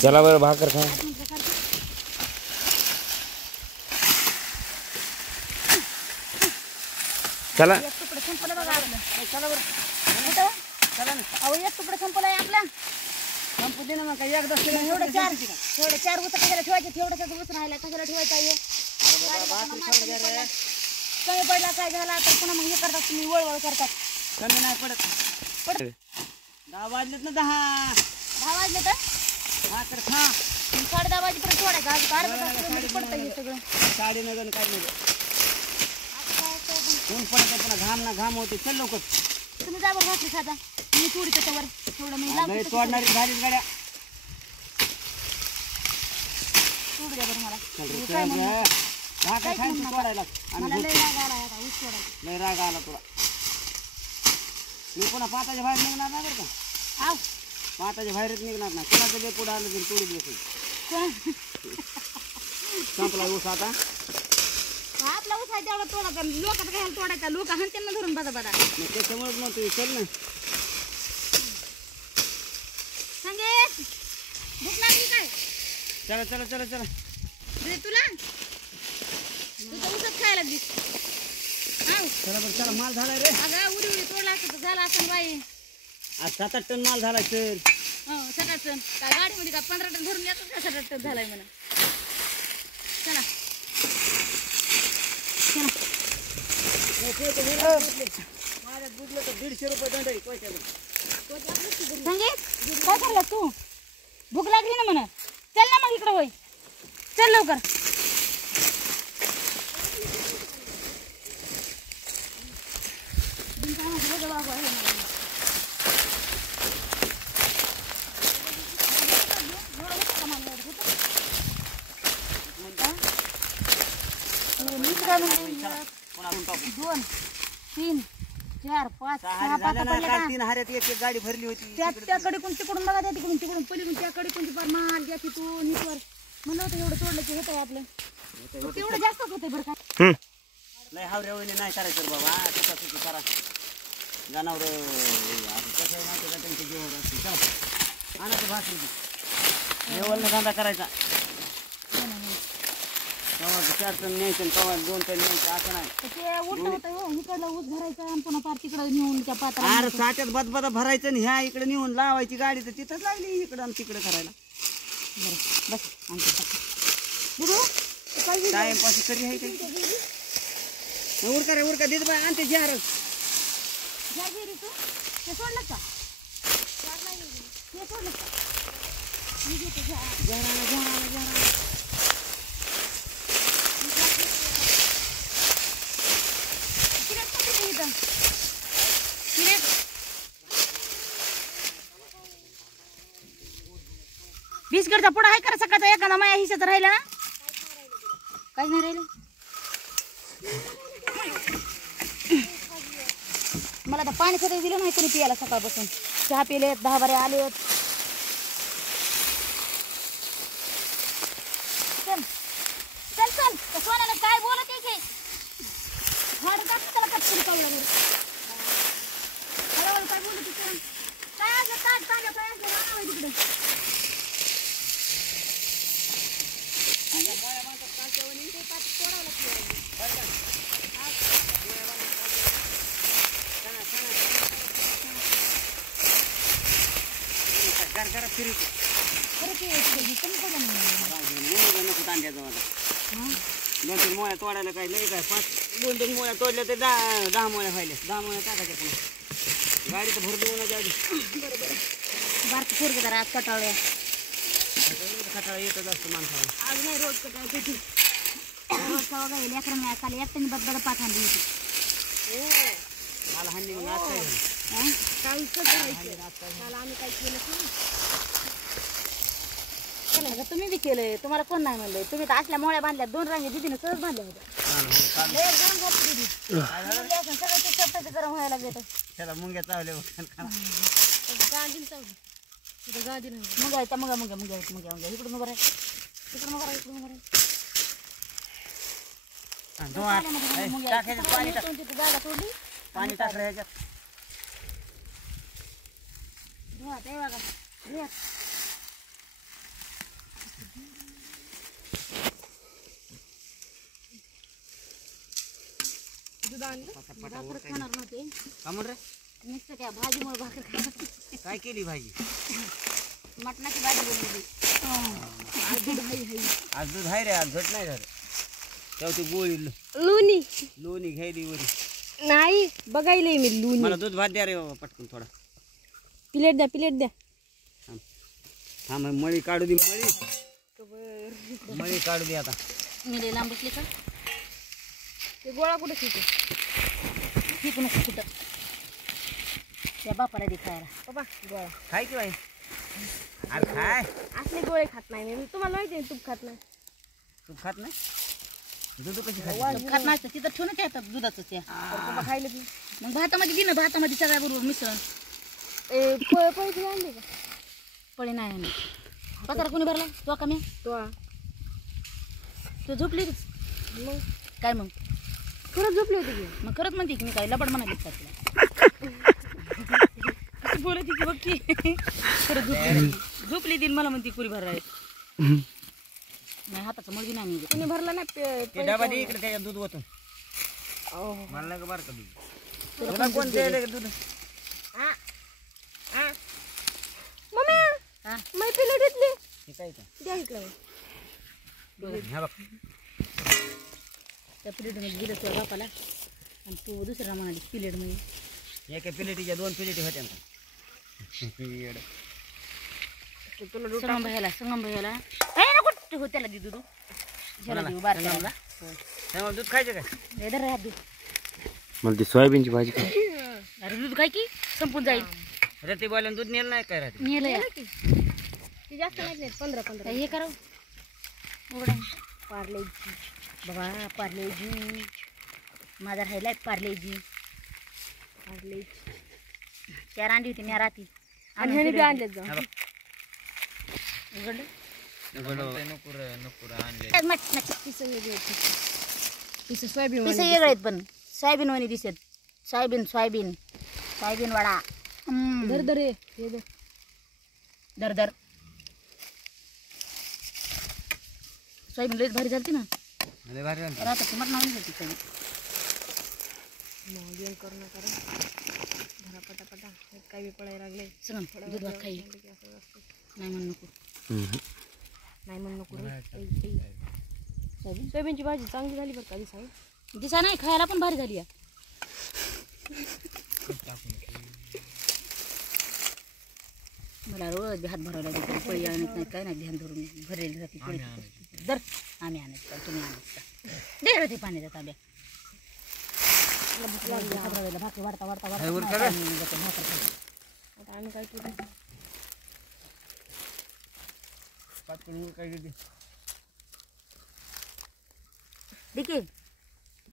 चला बरं भाकर खा. चला एक तुकडं संपलं बघा आपलं. चला बरं कुठं चला ना. अहो एक तुकडं संपलं आहे आपला. संपू दे ना मग काय एकदा एवढं चार उस कशाला ठेवायचे. तेवढंच उस राहिला कशाला ठेवायचा आहे. कमी पडला काय झाला तर पुन्हा मग हे करतात तुम्ही वळवळ करतात. कमी नाही पडत. 10 वाजलेत ना. 10 वाजले तर भाकर खा. 10:30 वाजेपर्यंत सोडायचं. आज अर्धा तास पडतं हे सगळं. 9:30 काय नाही. ऊन पडतं पुन्हा घाम ना घाम होते. चल लवकर. तुम्ही जा बरं भाकरी खाता. मी थोडी त्याच्यावर थोडं मी लावते. तोडणारी झालीच गाड्या. सोडू द्या बरं मला. भाकर खायचं तोडायला. मला लय राग आला आता ऊस सोडायला. लय राग आला तुला. मी पुन्हा पाताच्या बाहेर निघणार नाही बरं का. आव पाताच्या बाहेरच निघणार नाही. कुणाचं बे पुढं आलं तरी तोडून देतो. संपला ऊस आता. आपला ऊस आहे तेवढा तोडायचा. लोकांचं काय तोडायचा. लोक हंत्यांना धरून बघा बघा. मग त्याच्यामुळेच म्हणतो चल ना. सांगे भूक लागली काय. चला चला चला चला. दे तुला तुझं ऊसच खायला लागलीस. आव चला बरं चला. माल झालाय रे. अगं उडी उडी तोडला असतं तर झाला असं बाई. आज 7-8 टन माल झालाय सर. 7-8 टन काय गाडीमध्ये का 15 टन धरून येतात का. 7-8 टन झालाय म्हणा. चला माझ्यात बुडलं तर 150 रुपये दंड आहे पैशाला. सांगे काय करला तू. भूक लागली ना म्हणा. चल ना मग इकडं होय. चल लवकर. दोन 3 4 5 6 पाता पडले का. 3 हाऱ्यात एक गाडी भरली होती. त्याकडे कोण तिकडून बघा. तिकडून तिकडून पलीकडून त्याकडे कोणती फार माल घ्या तिथून इथवर. म्हणलं होतं एवढं तोडलं की होतंय आपलं. तेवढं जास्तच होतंय बरं का. नाही हावऱ्यावणी नाही करायचं बाबा. स्वतःसाठी करा. जनावर कसं आहे माहिती का त्यांच्या जीवावर असते. चला आणायचं भाकरी. जेवण धंदा करायचा. कवा 4 टन न्यायचं कवा 2 टन न्यायचं असं नाही. ते उठलं होतं हो. इकडला ऊस भरायचा आणि पुन्हा पार तिकडं नेऊन त्या पात्रात. अरे साच्यात बदबदा भरायचं आणि ह्या इकडे नेऊन लावायची गाडी तर तिथंच लागली इकडं आणि तिकडे करायला. बरं बस आमचं टाइमपास तरी आहे काही. उरका रे उरका देत बाय आणते जहारच. तू ते सोडलं का. ते सोडलं का. मी घेते जहाराला. बिस्किटचा पुडा आहे का सकाळचा. एखादा माझ्या हिशाचा राहिला ना. काहीच नाही राहिलं. मला तर पाणी सुद्धा दिलं नाही कोणी पियाला सकाळपासून. चहा पिलेत 10 बारे आलेत. चल चल चल. सोन्याला काय बोलत आहे झाड टाक त्याला कटकरी कवळं हळूहळू काय बोलत होती. काय असं ताट ताज्या काय असं राहणार तिकडे. घरा फिरतो. नको तांड्याचं मला. 2-3 मोळ्या तोडायला काय लई काय 2-3 मोळ्या तोडल्या तर 10 मोळ्या व्हायल्या. 10 मोळ्या टाकायच्या पुन्हा. गाडी तर भरली होण्याच्या आधी. बरोबर बारकी पोरगी जरा आज कटाळ्या. कटाळा येतच असतो माणसाला. आज नाही रोज कटाळ किती. रोज खावा काय लेकरांना काल एकट्याने बदबद पाच आणली होती. मला हानी मग आज काय झालं. काल आम्ही काय केलं चला तुम्ही बी केलंय. तुम्हाला कोण नाही म्हणलंय. तुम्ही तर असल्या मोळ्या बांधल्या 2 रांगे दिदीने सहज बांधल्या होत्या. सगळं ते चपटाचे गरम व्हायला लागले. त्याला मुंग्या चावल्या मुंग्या इकडून बरं इकडून बरं इकडून बरं. जागा सोडली पाणी टाक रे ह्याच्यात. भाकर खाणार नव्हते का म्हण रे नुसतं त्या भाजीमुळे भाकर खाणार काय केली भाजी मटणाची भाजी बनवली आज दूध आहे रे आज घट नाही झालं तेव्हा ती गोळी लोणी लोणी घ्यायली वरी नाही बघायले मी लोणी मला दूध भात द्या रे बाबा पटकन थोडा प्लेट द्या हा मग मळी काढू दे मळी काढू दे आता मी लय लांब बसले का ते गोळा कुठे शिकतो ठीक नको कुठं त्या बापाला दे खायला बाबा गोळा खाय की बाई अरे खाय असले गोळे खात नाही मी तुम्हाला माहिती आहे तूप खात नाही तू खात नाही दूध कशी खात खात नाही तिथं ठेवून येतात दुधाचं त्या बाबा खायला ती मग भातामध्ये दे ना भातामध्ये सगळ्या बरोबर मिसळून पैसे आणले का पळे नाही आणले पगार कोणी भरला तो कमी तो तू झोपली मग काय मग खरंच झोपली होती की मग करत म्हणते की मी काय लबड म्हणाली का तुला बोलत की बघ की खरं झोपली दिन मला म्हणते पुरी भर नाही हाताचं मळगी नाही निघत. तुम्ही भरला नाही ते डबा दे इकडे त्याच्यात दूध ओतून मला नाही का बरं का दूध तुला कोण द्यायला का दूध मम्मी हा मी प्लेट घेतली हे काय का द्या इकडे हा बघ त्या प्लेटमध्ये दिलं तुझ्या बापाला आणि तू दुसऱ्या म्हणाली प्लेटमध्ये एका प्लेटीच्या 2 प्लेटी होत्या संगम भैयाला काय नको हो त्याला दे दूध ह्याला देऊ बारक्याला त्यामुळे दूध खायचं काय दर राहत दूध मला ती सोयाबीनची भाजी अरे दूध काय की संपून जाईल रती बोल्यानं दूध नेलं नाही काय राहते नेलं या ती जास्त नाही 15 हे करावं एवढं पार्लेची बाबा पार्लेजी माझा राहिलाय पार्लेजी चार अंडी होती मी राहती आणि ह्याने बी आणलेत जा हा बघ उघडलं पिसे सोयाबीन पिसे वेगळे आहेत पण सोयाबीन वाणी दिसत सोयाबीन वडा धर धर हे धर दर सोयाबीन लयच भारी झालती ना लय भारी झालं. राहतात मटणा वाणी झालती सोयाबीन मग करू नका रे धरा पटापटा काय बी पडायला लागले सगळं दूध भात खाई नाही म्हणू नको नाही म्हणून नको रे सोयाबीन सोयाबीनची भाजी चांगली झाली बरं का दिसाई दिसा नाही खायला पण भारी झाली या मला रोज हात भरावला लागते पळी आणत नाही काय नाही ध्यान धरून भरेल राहते पळी दर आम्ही आणत का तुम्ही आणत का दे रे ते पाण्याच्या तांब्या भाकरी वाढता हे वर करा. आता आम्ही काय करू पाच किलो काय देते ठीक आहे